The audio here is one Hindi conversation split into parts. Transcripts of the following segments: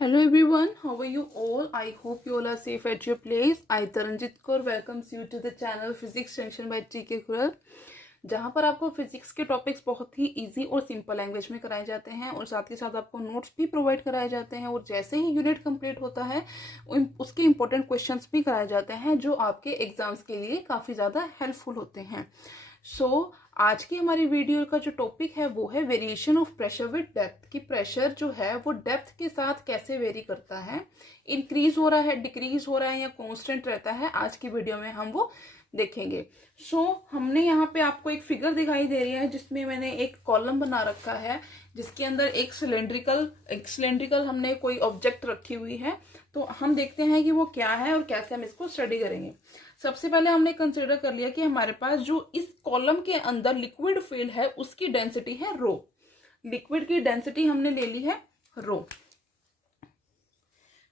Hello everyone, how are you all? I hope you all are safe at your place. I Taranjit Kaur welcomes you to the channel Physics Tension by TK Kural, जहाँ पर आपको फिजिक्स के टॉपिक्स बहुत ही इजी और सिंपल लैंग्वेज में कराए जाते हैं और साथ ही साथ आपको नोट्स भी प्रोवाइड कराए जाते हैं और जैसे ही यूनिट कंप्लीट होता है उसके इंपॉर्टेंट क्वेश्चंस भी कराए जाते हैं जो आपके एग्जाम्स के लिए काफ़ी ज़्यादा हेल्पफुल होते हैं। आज की हमारी वीडियो का जो टॉपिक है वो है variation of pressure with depth, कि प्रेशर जो है वो डेप्थ के साथ कैसे वेरी करता है, इंक्रीज हो रहा है, डिक्रीज हो रहा है या कांस्टेंट रहता है। आज की वीडियो में हम वो देखेंगे। हमने यहाँ पे आपको एक फिगर दिखाई दे रही है जिसमें मैंने एक कॉलम बना रखा है जिसके अंदर एक सिलेंड्रिकल हमने कोई ऑब्जेक्ट रखी हुई है। तो हम देखते हैं कि वो क्या है और कैसे हम इसको स्टडी करेंगे। सबसे पहले हमने कंसीडर कर लिया कि हमारे पास जो इस कॉलम के अंदर लिक्विड फील्ड है उसकी डेंसिटी है रो। लिक्विड की डेंसिटी हमने ले ली है rho.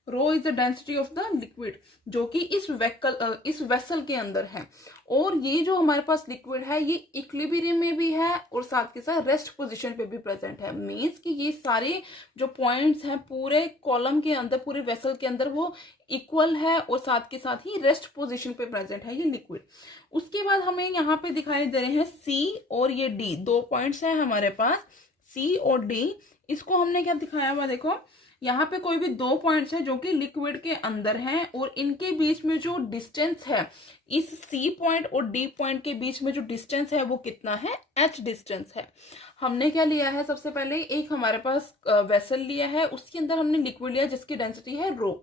Rho is the density of the liquid जो कि इस वेसल के अंदर है। और ये जो हमारे पास लिक्विड है ये इक्विलिब्रियम में भी है और साथ के साथ रेस्ट पोजीशन पे भी प्रेजेंट है। मींस कि ये सारे जो पॉइंट्स हैं पूरे कॉलम के अंदर, पूरे वेसल के अंदर वो इक्वल है और साथ के साथ ही रेस्ट पोजीशन पे प्रेजेंट है ये लिक्विड। उसके बाद हमें यहाँ पे दिखाई दे रहे हैं सी और ये डी, दो पॉइंट्स हैं हमारे पास सी और डी। इसको हमने क्या दिखाया हुआ, देखो यहाँ पे कोई भी दो पॉइंट्स है जो कि लिक्विड के अंदर हैं और इनके बीच में जो डिस्टेंस है, इस सी पॉइंट और डी पॉइंट के बीच में जो डिस्टेंस है वो कितना है, एच डिस्टेंस है। हमने क्या लिया है, सबसे पहले एक हमारे पास वेसल लिया है, उसके अंदर हमने लिक्विड लिया जिसकी डेंसिटी है रो।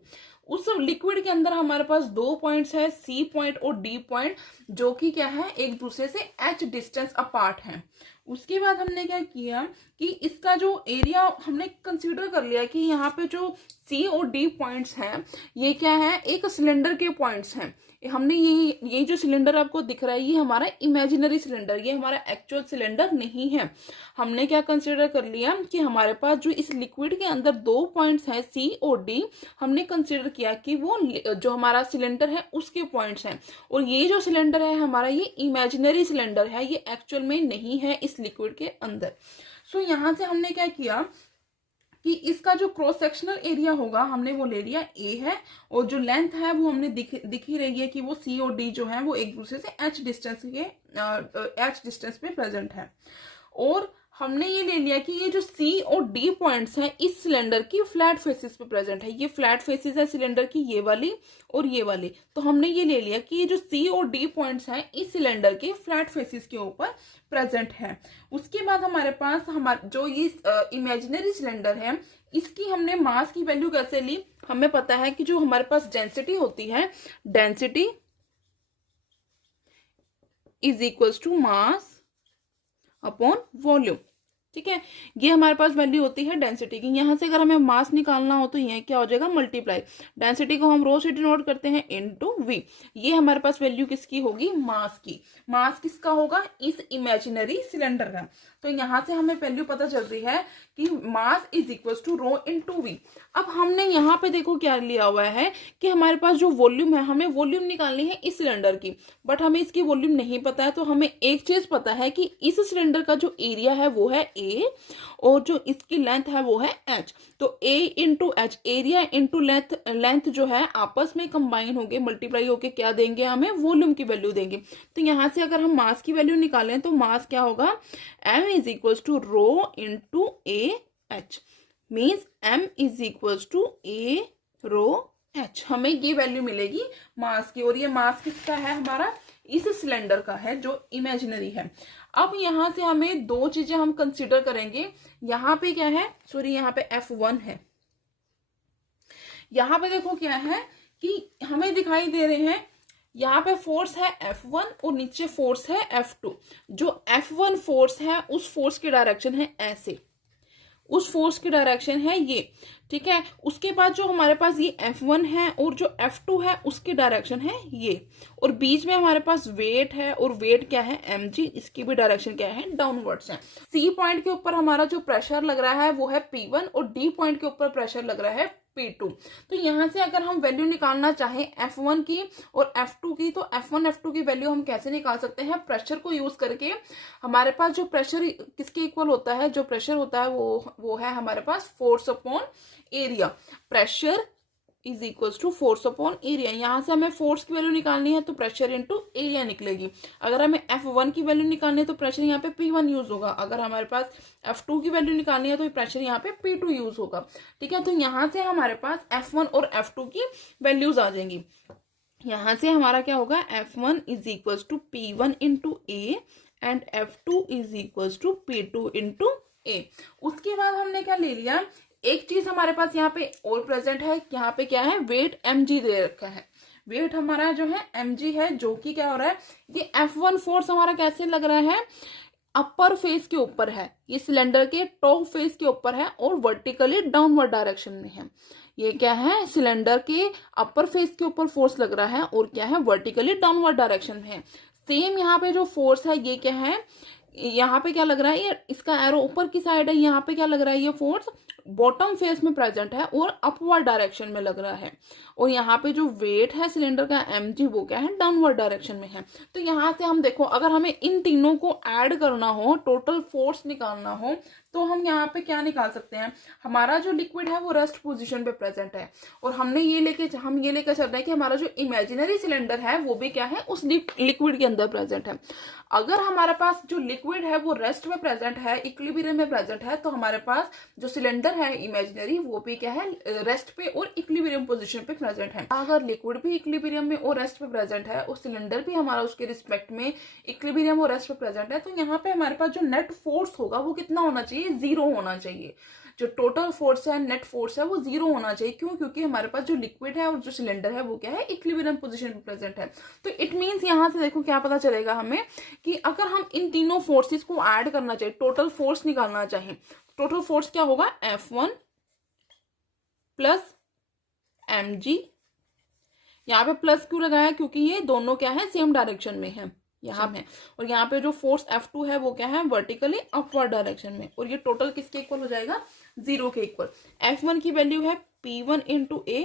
उस लिक्विड के अंदर हमारे पास दो पॉइंट्स है, सी पॉइंट और डी पॉइंट, जो कि क्या है, एक दूसरे से एच डिस्टेंस अपार्ट है। उसके बाद हमने क्या किया कि इसका जो एरिया हमने कंसीडर कर लिया कि यहाँ पे जो सी और डी पॉइंट्स हैं ये क्या है, एक सिलेंडर के पॉइंट्स हैं। हमने ये जो सिलेंडर आपको दिख रहा है ये हमारा इमेजिनरी सिलेंडर, ये हमारा एक्चुअल सिलेंडर नहीं है। हमने क्या कंसीडर कर लिया कि हमारे पास जो इस लिक्विड के अंदर दो पॉइंट्स हैं सी और डी, हमने कंसीडर किया कि वो जो हमारा सिलेंडर है उसके पॉइंट्स हैं। और ये जो सिलेंडर है हमारा ये इमेजिनरी सिलेंडर है, ये एक्चुअल में नहीं है इस लिक्विड के अंदर। यहां से हमने क्या किया कि इसका जो क्रॉस सेक्शनल एरिया होगा हमने वो ले लिया ए है और जो लेंथ है वो हमने दिख ही रही है कि वो सी और डी जो है वो एक दूसरे से एच डिस्टेंस पे प्रेजेंट है। और हमने ये ले लिया कि ये जो सी और डी पॉइंट्स हैं इस सिलेंडर की फ्लैट फेसिस पे प्रेजेंट है। ये फ्लैट फेसिस है सिलेंडर की, ये वाली और ये वाली। तो हमने ये ले लिया कि ये जो सी और डी पॉइंट्स हैं इस सिलेंडर के फ्लैट फेसिस के ऊपर प्रेजेंट है। उसके बाद हमारे पास जो ये इमेजिनरी सिलेंडर है इसकी हमने मास की वैल्यू कैसे ली, हमें पता है कि जो हमारे पास डेंसिटी होती है, density is equals to mass upon volume. ठीक है, ये हमारे पास वैल्यू होती है डेंसिटी की। यहां से अगर हमें मास निकालना हो तो ये क्या हो जाएगा, मल्टीप्लाई। डेंसिटी को हम रो से डिनोट करते हैं इनटू वी। ये हमारे पास वैल्यू किसकी होगी, मास की। मास किसका होगा, इस इमेजिनरी सिलेंडर का। तो यहां से हमें वैल्यू पता चल रही है कि mass is equal to rho into V. अब हमने यहाँ पे देखो क्या लिया हुआ है कि हमारे पास जो वॉल्यूम है, हमें वॉल्यूम निकालनी है इस सिलेंडर की, बट हमें इसकी वॉल्यूम नहीं पता है। तो हमें एक चीज पता है कि इस सिलेंडर का जो एरिया है वो है ए और जो इसकी लेंथ है वो है एच। तो A into H, area into length जो है आपस में कंबाइन होके मल्टीप्लाई होके क्या देंगे, हमें वॉल्यूम की वैल्यू देंगे। तो यहां से अगर हम मास की वैल्यू निकालें तो मास क्या होगा, m is equal to rho into A H. Means m is equal to A rho H. हमें ये वैल्यू मिलेगी मास की। और ये मास किसका है, हमारा इस सिलेंडर का है जो इमेजिनरी है। अब यहां से हमें दो चीजें हम कंसीडर करेंगे। यहाँ पे क्या है, सॉरी यहाँ पे F1 है। यहाँ पे देखो क्या है कि हमें दिखाई दे रहे हैं, यहाँ पे फोर्स है F1 और नीचे फोर्स है F2। जो F1 फोर्स है उस फोर्स की डायरेक्शन है ऐसे, उस फोर्स की डायरेक्शन है ये। ठीक है, उसके बाद जो हमारे पास ये F1 है और जो F2 है उसकी डायरेक्शन है ये। और बीच में हमारे पास वेट है और वेट क्या है, mg, इसकी भी डायरेक्शन क्या है, डाउनवर्ड्स है। सी पॉइंट के ऊपर हमारा जो प्रेशर लग रहा है वो है P1 और डी पॉइंट के ऊपर प्रेशर लग रहा है P2। तो यहां से अगर हम वैल्यू निकालना चाहें F1 की और F2 की, तो F1 F2 की वैल्यू हम कैसे निकाल सकते हैं, प्रेशर को यूज करके। हमारे पास जो प्रेशर किसके इक्वल होता है, जो प्रेशर होता है वो है हमारे पास force upon area. Pressure is equals to force upon area. यहाँ से हमें फोर्स की वैल्यू निकालनी है तो प्रेशर इंटू एरिया निकलेगी। अगर हमें F1 की वैल्यू निकालनी है तो प्रेशर यहाँ पे P1 यूज होगा। अगर हमारे पास F2 की वैल्यू निकालनी है तो प्रेशर यहाँ पे P2 यूज होगा। ठीक है, तो यहाँ से हमारे पास F1 और F2 की वैल्यूज आ जाएंगी। यहाँ से हमारा क्या होगा, F1 is equals to P1 into A and F2 is equals to P2 into A. उसके बाद हमने क्या ले लिया, एक चीज हमारे पास यहाँ पे और प्रेजेंट है, यहाँ पे क्या है, वेट mg दे रखा है। वेट हमारा जो है mg है, जो कि क्या हो रहा है, ये F1 फोर्स हमारा कैसे लग रहा है, अपर फेस के ऊपर है, ये सिलेंडर के टॉप फेस के ऊपर है और वर्टिकली डाउनवर्ड डायरेक्शन में है। ये क्या है, सिलेंडर के अपर फेस के ऊपर फोर्स लग रहा है और क्या है, वर्टिकली डाउनवर्ड डायरेक्शन में है। सेम यहाँ पे जो फोर्स है ये क्या है, यहाँ पे क्या लग रहा है, ये इसका एरो ऊपर की साइड है, यहाँ पे क्या लग रहा है, ये फोर्स बॉटम फेस में प्रेजेंट है और अपवर्ड डायरेक्शन में लग रहा है। और यहाँ पे जो वेट है सिलेंडर का mg वो क्या है, डाउनवर्ड डायरेक्शन में है। तो यहाँ से हम देखो, अगर हमें इन तीनों को ऐड करना हो, टोटल फोर्स निकालना हो, तो हम यहाँ पे क्या निकाल सकते हैं, हमारा जो लिक्विड है वो रेस्ट पोजीशन पे प्रेजेंट है और हम ये लेके चल रहे हैं कि हमारा जो इमेजिनरी सिलेंडर है वो भी क्या है, उस लिक्विड के अंदर प्रेजेंट है। अगर हमारे पास जो लिक्विड है वो रेस्ट में प्रेजेंट है, इक्विलिब्रियम में प्रेजेंट है, तो हमारे पास जो सिलेंडर है इमेजिनरी वो भी क्या है, रेस्ट पे और इक्विलिब्रियम पोजीशन पे प्रेजेंट है। अगर लिक्विड भी इक्विलिब्रियम में और रेस्ट पे प्रेजेंट है और सिलेंडर भी हमारा उसके रिस्पेक्ट में इक्विलिब्रियम और रेस्ट पे प्रेजेंट है, तो यहाँ पे हमारे पास जो नेट फोर्स होगा वो कितना होना चाहिए, 0 होना चाहिए। जो टोटल फोर्स है, नेट फोर्स है, वो 0 होना चाहिए। क्यों? क्योंकि हमारे पास जो लिक्विड है और जो सिलेंडर है वो क्या है, इक्विलिब्रियम पोजीशन में प्रेजेंट है। तो इट मींस यहाँ से देखो क्या पता चलेगा हमें कि अगर हम इन तीनों फोर्सेस को ऐड करना चाहिए, टोटल फोर्स निकालना चाहिए, टोटल फोर्स क्या होगा, F1 प्लस mg। यहाँ पे प्लस क्यों लगाया, क्योंकि ये दोनों क्या है, सेम डायरेक्शन में है यहाँ में। और यहाँ पे जो फोर्स F2 है वो क्या है, वर्टिकली अपवर्ड डायरेक्शन में। और ये टोटल किसके इक्वल हो जाएगा, 0 के इक्वल। F1 की वैल्यू है P1 into A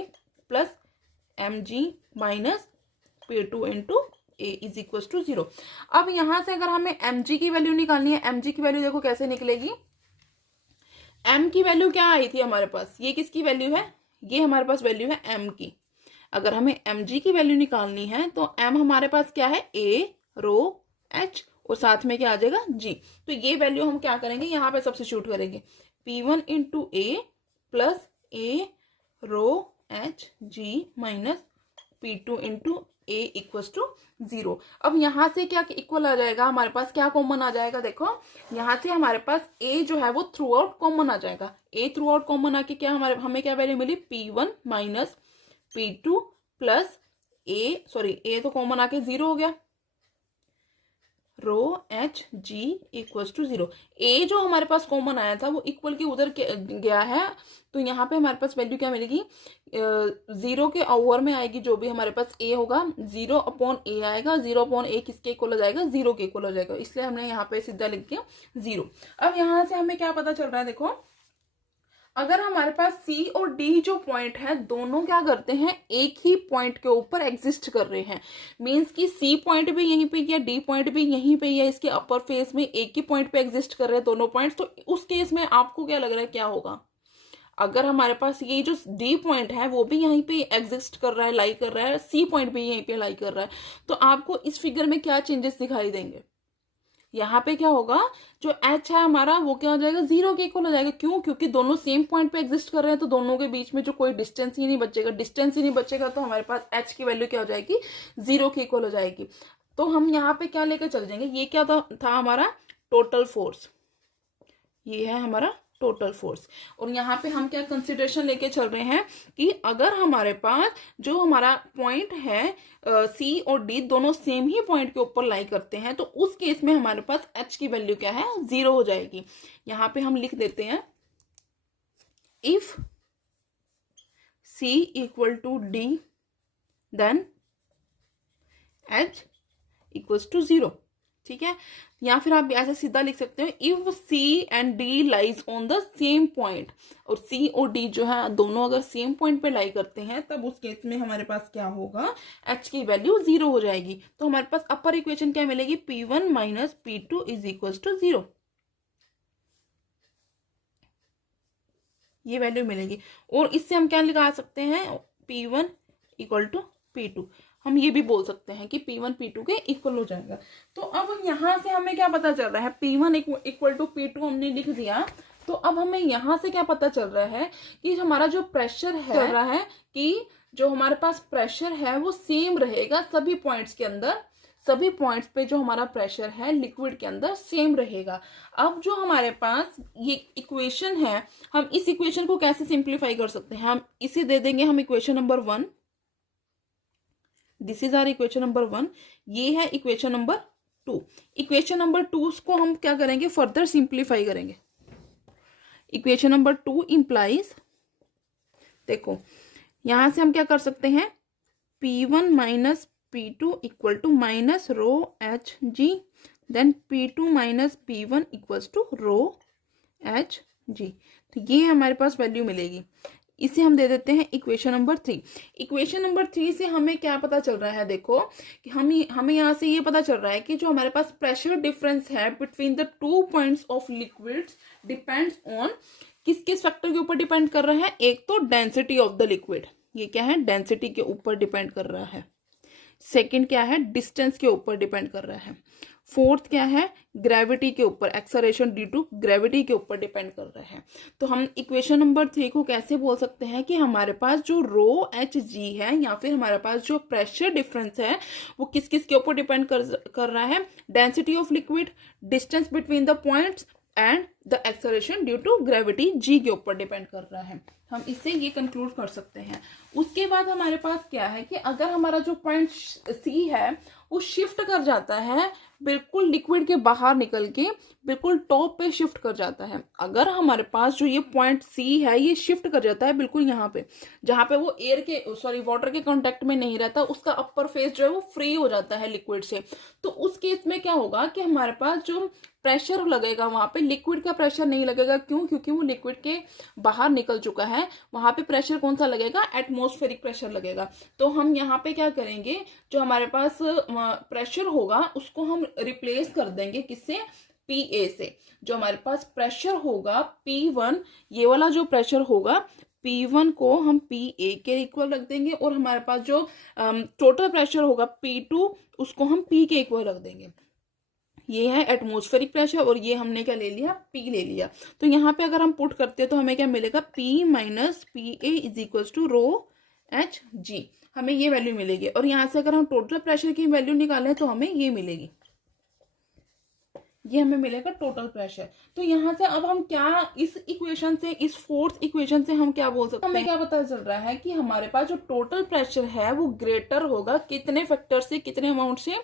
plus mg minus P2 into A is equal to 0। अब यहाँ से अगर हमें mg की वैल्यू निकालनी है, mg की वैल्यू देखो कैसे निकलेगी। m की वैल्यू क्या आई थी हमारे पास, ये किसकी वैल्यू है, ये हमारे पास वैल्यू है m की। अगर हमें mg की वैल्यू निकालनी है तो m हमारे पास क्या है, a रो h और साथ में क्या आ जाएगा, g। तो ये वैल्यू हम क्या करेंगे, यहाँ पे सब्स्टिट्यूट करेंगे, P1 into A plus a rho h g minus P2 into A equals to 0। अब यहाँ से क्या इक्वल आ जाएगा, हमारे पास क्या कॉमन आ जाएगा, देखो यहाँ से हमारे पास a जो है वो थ्रू आउट कॉमन आ जाएगा। a थ्रू आउट कॉमन आके क्या हमें क्या वैल्यू मिली, P1 minus P2 plus a तो कॉमन आके 0 हो गया, rho H G equals to 0। A जो हमारे पास कॉमन आया था वो इक्वल के उधर गया है, तो यहाँ पे हमारे पास वैल्यू क्या मिलेगी, 0 के ओवर में आएगी जो भी हमारे पास ए होगा, 0 अपॉन ए आएगा, 0 अपॉन ए किसके इक्वल हो जाएगा, 0 के इक्वल हो जाएगा, इसलिए हमने यहाँ पे सीधा लिख दिया 0। अब यहाँ से हमें क्या पता चल रहा है, देखो अगर हमारे पास C और D जो पॉइंट है दोनों क्या करते हैं, एक ही पॉइंट के ऊपर एग्जिस्ट कर रहे हैं, मींस कि C पॉइंट भी यहीं पे या D पॉइंट भी यहीं पे या इसके अपर फेस में एक ही पॉइंट पे एग्जिस्ट कर रहे हैं दोनों पॉइंट्स, तो उस केस में आपको क्या लग रहा है क्या होगा, अगर हमारे पास ये जो D पॉइंट है वो भी यहीं पे एग्जिस्ट कर रहा है, लाई कर रहा है, C पॉइंट भी यहीं पे लाई कर रहा है, तो आपको इस फिगर में क्या चेंजेस दिखाई देंगे, यहाँ पे क्या होगा, जो h है हमारा वो क्या हो जाएगा, 0 के इक्वल हो जाएगा। क्यों? क्योंकि दोनों सेम पॉइंट पे एग्जिस्ट कर रहे हैं, तो दोनों के बीच में जो कोई डिस्टेंस ही नहीं बचेगा, तो हमारे पास h की वैल्यू क्या हो जाएगी, 0 के इक्वल हो जाएगी। तो हम यहाँ पे क्या लेकर चल जाएंगे, ये क्या था हमारा टोटल फोर्स, ये है हमारा टोटल फोर्स। और यहाँ पे हम क्या कंसिडरेशन लेके चल रहे हैं कि अगर हमारे पास जो हमारा पॉइंट है C और D दोनों सेम ही पॉइंट के ऊपर लाई करते हैं, तो उस केस में हमारे पास H की वैल्यू क्या है, 0 हो जाएगी। यहाँ पे हम लिख देते हैं if C equal to D then H equals to 0। ठीक है, या फिर आप ऐसे सीधा लिख सकते हो if C and D lies on the same point, और C और D जो है दोनों अगर सेम पॉइंट पे लाई करते हैं, तब उस केस में हमारे पास क्या होगा, H की वैल्यू 0 हो जाएगी। तो हमारे पास अपर इक्वेशन क्या मिलेगी, P1 minus P2 is equal to 0। ये वैल्यू मिलेगी। और इससे हम क्या निकाल सकते हैं, P1 इक्वल टू P2, हम ये भी बोल सकते हैं कि P1 P2 के इक्वल हो जाएगा। तो अब यहाँ से हमें क्या पता चल रहा है, P1 इक्वल टू P2 हमने लिख दिया। तो अब हमें यहाँ से क्या पता चल रहा है कि हमारा जो प्रेशर है चल रहा है कि जो हमारे पास प्रेशर है वो सेम रहेगा सभी पॉइंट्स के अंदर, सभी पॉइंट्स पे जो हमारा प्रेशर है लिक्विड के अंदर सेम रहेगा। अब जो हमारे पास ये इक्वेशन है, हम इस इक्वेशन को कैसे सिंप्लीफाई कर सकते हैं, हम इसे दे देंगे हम equation number 1, this is our equation number 1, ये है इक्वेशन नंबर 2। इक्वेशन नंबर 2 को हम क्या करेंगे, फर्दर सिंप्लीफाई करेंगे। इक्वेशन नंबर 2 इंप्लाइज, देखो यहां से हम क्या कर सकते हैं, P1 minus P2 equal to minus rho H G, then P2 minus P1 equals to rho H G. तो ये हमारे पास वैल्यू मिलेगी। इसे हम दे देते हैं इक्वेशन नंबर 3। इक्वेशन नंबर 3 से हमें क्या पता चल रहा है, देखो कि हमें यहाँ से ये पता चल रहा है कि जो हमारे पास प्रेशर डिफरेंस है between the 2 points of liquids depends on, किस किस फैक्टर के ऊपर डिपेंड कर रहा है, एक तो डेंसिटी ऑफ द लिक्विड, ये क्या है, डेंसिटी के ऊपर डिपेंड कर रहा है। सेकंड क्या है, डिस्टेंस के ऊपर डिपेंड कर रहा है। फोर्थ क्या है, ग्रेविटी के ऊपर, एक्सेलरेशन ड्यू टू ग्रेविटी के ऊपर डिपेंड कर रहा है। तो हम इक्वेशन नंबर 3 को कैसे बोल सकते हैं कि हमारे पास जो रो एच जी है या फिर हमारे पास जो प्रेशर डिफरेंस है वो किस किस के ऊपर डिपेंड कर रहा है, density of liquid, distance between the points and the acceleration due to gravity g के ऊपर डिपेंड कर रहा है। हम इससे ये कंक्लूड कर सकते हैं। उसके बाद हमारे पास क्या है कि अगर हमारा जो पॉइंट सी है वो शिफ्ट कर जाता है बिल्कुल लिक्विड के बाहर निकल के बिल्कुल टॉप पे शिफ्ट कर जाता है, अगर हमारे पास जो ये पॉइंट सी है ये शिफ्ट कर जाता है बिल्कुल यहाँ पे, जहाँ पे वो वाटर के कांटेक्ट में नहीं रहता, उसका अपर फेस जो है वो फ्री हो जाता है लिक्विड से, तो उस केस में क्या होगा कि हमारे पास जो प्रेशर लगेगा वहां पे लिक्विड का प्रेशर नहीं लगेगा। क्यों? क्योंकि वो लिक्विड के बाहर निकल चुका है। वहां पे प्रेशर कौन सा लगेगा, एटमॉस्फेरिक प्रेशर लगेगा। तो हम यहाँ पे क्या करेंगे, जो हमारे पास प्रेशर होगा उसको हम रिप्लेस कर देंगे किससे, PA से। जो हमारे पास प्रेशर होगा P1, ये वाला जो प्रेशर होगा P1 को हम PA के इक्वल रख देंगे, और हमारे पास जो टोटल प्रेशर होगा P2 उसको हम P के इक्वल रख देंगे। ये है एटमॉस्फेरिक प्रेशर और ये हमने क्या ले लिया, P ले लिया। तो यहाँ पे अगर हम पुट करते हैं तो हमें क्या मिलेगा, P minus PA is equals to rho H G, हमें ये वैल्यू मिलेगी। और यहाँ से अगर हम टोटल प्रेशर की वैल्यू निकालें तो हमें ये मिलेगी, ये हमें मिलेगा टोटल प्रेशर। तो यहाँ से अब हम क्या इस इक्वेशन से, इस फोर्थ इक्वेशन से हम क्या बोल सकते हैं, हमें क्या पता चल रहा है कि हमारे पास जो टोटल प्रेशर है वो ग्रेटर होगा कितने फैक्टर से, कितने अमाउंट से,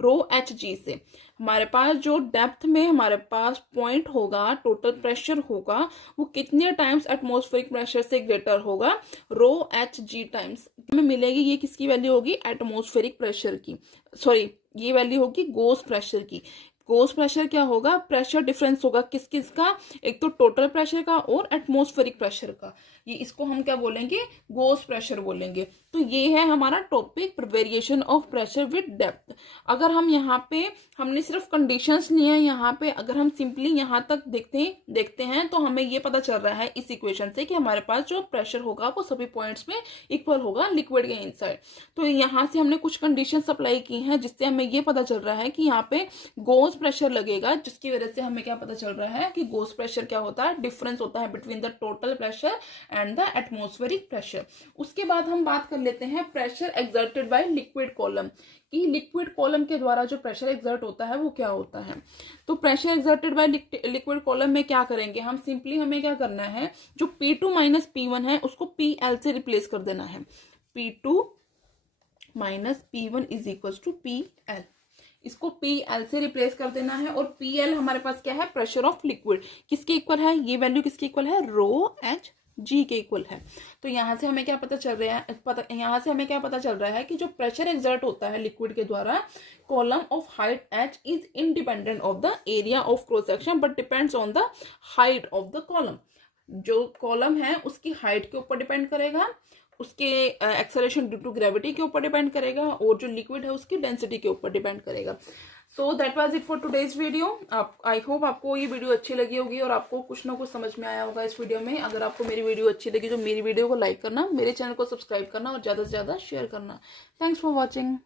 रो एच जी से। हमारे पास जो डेप्थ में हमारे पास पॉइंट होगा, टोटल प्रेशर होगा, वो कितने टाइम्स एटमॉस्फेरिक प्रेशर से ग्रेटर होगा, रो एच जी टाइम्स। हमें मिलेगी, ये किसकी वैल्यू होगी, एटमॉस्फेरिक प्रेशर की, सॉरी ये वैल्यू होगी गोस प्रेशर की। गोस प्रेशर क्या होगा, प्रेशर डिफरेंस होगा किस किस का, एक तो टोटल प्रेशर का और एटमॉस्फेरिक प्रेशर का, ये इसको हम क्या बोलेंगे, गोस प्रेशर बोलेंगे। तो ये है हमारा topic, variation of pressure with depth. अगर हम यहाँ पे हमने सिर्फ कंडीशंस लिए हैं, यहाँ पे अगर हम सिंपली यहाँ तक देखते हैं तो हमें ये पता चल रहा है इस इक्वेशन से कि हमारे पास जो प्रेशर होगा वो सभी पॉइंट्स में इक्वल होगा लिक्विड के इनसाइड। तो यहाँ से हमने कुछ कंडीशन अप्लाई की हैं जिससे हमें ये पता चल रहा है कि यहाँ पे गोस प्रेशर लगेगा, जिसकी वजह से हमें क्या पता चल रहा है कि गोस प्रेशर क्या होता है, डिफरेंस होता है between the total pressure and the atmospheric pressure. उसके बाद हम बात कर लेते हैं pressure exerted by liquid column, कि लिक्विड कॉलम के द्वारा जो प्रेशर एक्सर्ट होता है वो क्या होता है। तो pressure exerted by liquid column में क्या करेंगे हम, सिंपली हमें क्या करना है, जो P2 माइनस P1 है उसको PL से रिप्लेस कर देना है। P2 minus P1 is equal to PL, इसको PL से रिप्लेस कर देना है। और PL हमारे पास क्या है, प्रेशर ऑफ लिक्विड, किसके इक्वल है, ये वैल्यू किसके इक्वल है, रो एच जी के इक्वल है। तो यहाँ से हमें क्या पता चल रहा है, यहाँ से हमें क्या पता चल रहा है कि जो प्रेशर एक्सर्ट होता है लिक्विड के द्वारा, column of height h is independent of the area of cross section but depends on the height of the column. जो कॉलम है उसकी हाइट के ऊपर डिपेंड करेगा, उसके एक्सेलरेशन ड्यू टू ग्रेविटी के ऊपर डिपेंड करेगा, और जो लिक्विड है उसकी डेंसिटी के ऊपर डिपेंड करेगा। So that was it for today's video. आप आई होप आपको ये वीडियो अच्छी लगी होगी और आपको कुछ ना कुछ समझ में आया होगा इस वीडियो में। अगर आपको मेरी वीडियो अच्छी लगी तो मेरी वीडियो को लाइक करना, मेरे चैनल को सब्सक्राइब करना और ज़्यादा से ज़्यादा शेयर करना। Thanks for watching.